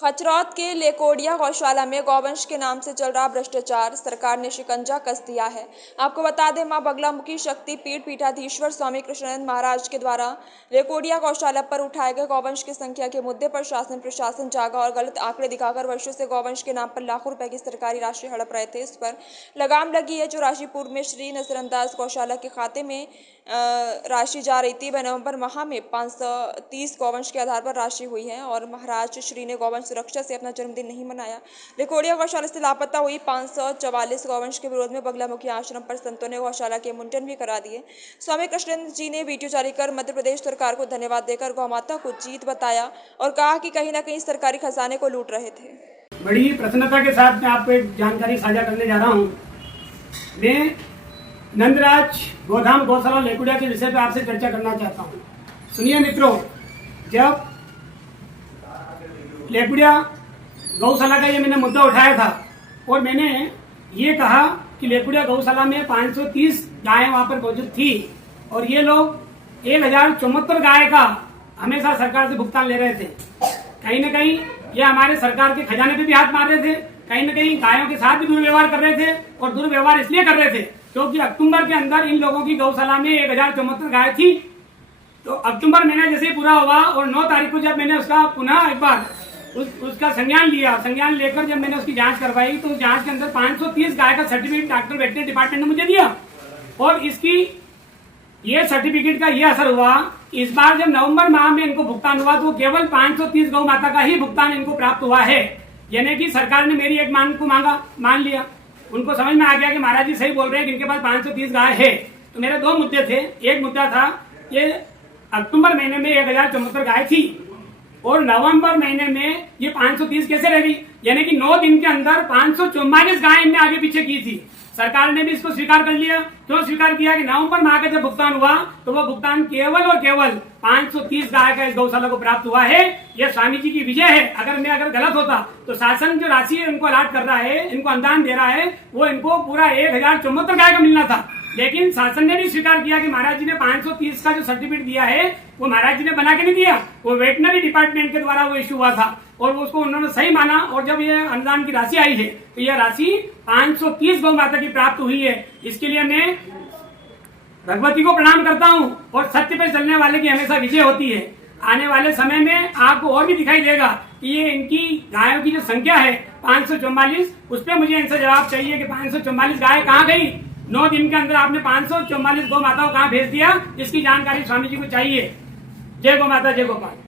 खचरौत के लेकोडिया गौशाला में गौवंश के नाम से चल रहा भ्रष्टाचार, सरकार ने शिकंजा कस दिया है। आपको बता दें, मां बगलामुखी शक्ति पीठ पीठाधीश्वर स्वामी कृष्णानंद महाराज के द्वारा लेकोडिया गौशाला पर उठाए गए गौवंश की संख्या के मुद्दे पर शासन प्रशासन जागा और गलत आंकड़े दिखाकर वर्षों से गौवंश के नाम पर लाखों रुपए की सरकारी राशि हड़प रहे थे। इस पर लगाम लगी है। जो राशि पूर्व में श्री नसरनदास गौशाला के खाते में राशि जा रही थी, वह नवंबर माह में 530 गौवंश के आधार पर राशि हुई है और महाराज श्री ने गौवंश सुरक्षा से अपना जन्मदिन नहीं मनाया। लेकोडिया गौशाला से लापता हुई 544 गौवंश के विरोध में बगलामुखी आश्रम पर संतों ने गौशाला के मुंडन भी करा दिए। स्वामी कृष्णानंद जी ने वीडियो जारी कर मध्य प्रदेश सरकार को धन्यवाद देकर गौमाता को जीत बताया और कहा कि कहीं न कहीं सरकारी खजाने को लूट रहे थे। बड़ी प्रसन्नता के साथ मैं आपको एक जानकारी साझा करने जा रहा हूँ। मैं नंदराज गोधाम गौशाला लेकोडिया के विषय पर आपसे चर्चा करना चाहता हूँ। सुनिए मित्रों, जब लेकोडिया गौशाला का ये मैंने मुद्दा उठाया था और मैंने ये कहा कि लेकोडिया गौशाला में 530 गायें वहां पर मौजूद थी और ये लोग 1074 गाय का हमेशा सरकार से भुगतान ले रहे थे। कहीं न कहीं ये हमारे सरकार के खजाने पे भी हाथ मार रहे थे, कहीं न कहीं गायों के साथ भी दुर्व्यवहार कर रहे थे और दुर्व्यवहार इसलिए कर रहे थे क्योंकि अक्टूबर के अंदर इन लोगों की गौशाला में 1074 गाय थी। तो अक्टूबर महीना जैसे ही पूरा हुआ और 9 तारीख को जब मैंने उसका पुनः एक बार उसका संज्ञान लेकर जब मैंने उसकी जांच करवाई तो उस जांच के अंदर 530 गाय का सर्टिफिकेट डॉक्टर वेटनरी डिपार्टमेंट ने मुझे दिया और इसकी ये सर्टिफिकेट का ये असर हुआ। इस बार जब नवंबर माह में इनको भुगतान हुआ तो केवल 530 गौ माता का ही भुगतान इनको प्राप्त हुआ है। यानी कि सरकार ने मेरी एक मांग को मान लिया। उनको समझ में आ गया कि महाराज जी सही बोल रहे हैं कि इनके पास 530 गाय है। तो मेरे 2 मुद्दे थे। एक मुद्दा था ये अक्टूबर महीने में 1074 गाय थी और नवंबर महीने में ये 530 कैसे रह गई। यानी कि 9 दिन के अंदर 544 गाय इनने आगे पीछे की थी। सरकार ने भी इसको स्वीकार कर लिया। क्यों स्वीकार किया कि नवंबर माह का जब भुगतान हुआ तो वह भुगतान केवल और केवल 530 गाय का इस गौशाला को प्राप्त हुआ है। यह स्वामी जी की विजय है। अगर गलत होता तो शासन जो राशि इनको अलाट कर रहा है, इनको अनुदान दे रहा है, वो इनको पूरा 1074 गाय का मिलना था। लेकिन शासन ने भी स्वीकार किया कि महाराज जी ने 530 का जो सर्टिफिकेट दिया है वो महाराज जी ने बना के नहीं दिया, वो वेटनरी डिपार्टमेंट के द्वारा वो इश्यू हुआ था और उसको उन्होंने सही माना। और जब ये अनुदान की राशि आई है तो यह राशि 530 गौ माता की प्राप्त हुई है। इसके लिए मैं भगवती को प्रणाम करता हूँ और सत्य पे चलने वाले की हमेशा विजय होती है। आने वाले समय में आपको और भी दिखाई देगा कि ये इनकी गायों की जो संख्या है 544, उस पर मुझे इनसे जवाब चाहिए कि 544 गाय कहाँ गई। 9 दिन के अंदर आपने 544 गौ माताओं कहाँ भेज दिया, इसकी जानकारी स्वामी जी को चाहिए। जय गौ माता, जय गोपाल।